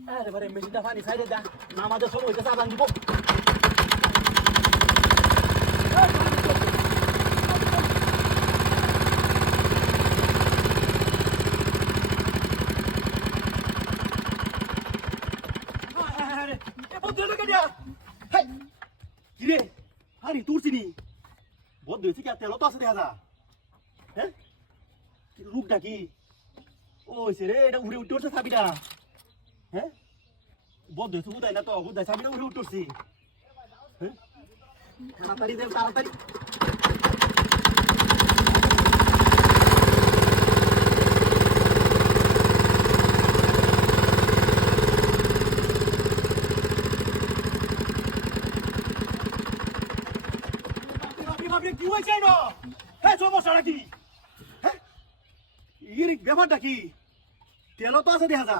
আরে বারে মেশিনটা পানি সাইডে দা নামাজের সময় হইতেছে আজান দিব কিরে হারি তোর চিনি বদ্ধ হয়েছে কি আর তেল তো আছে দেখা যা হ্যাঁ রূপটা কি ওইছে রে এটা উড়ে উঠতে উঠছে চাবিটা হ্যাঁ বদ্ধ হয়েছে উদাই না তো উদাই চাবিটা উড়ে উঠতে উঠছি হ্যাঁ তাড়াতাড়ি দেব তাড়াতাড়ি কি হয়েছে না হ্যাঁ সমস্যাটা কি হ্যাঁ ইয়ে ব্যাপারটা কি তেল তো আছে দেখা যা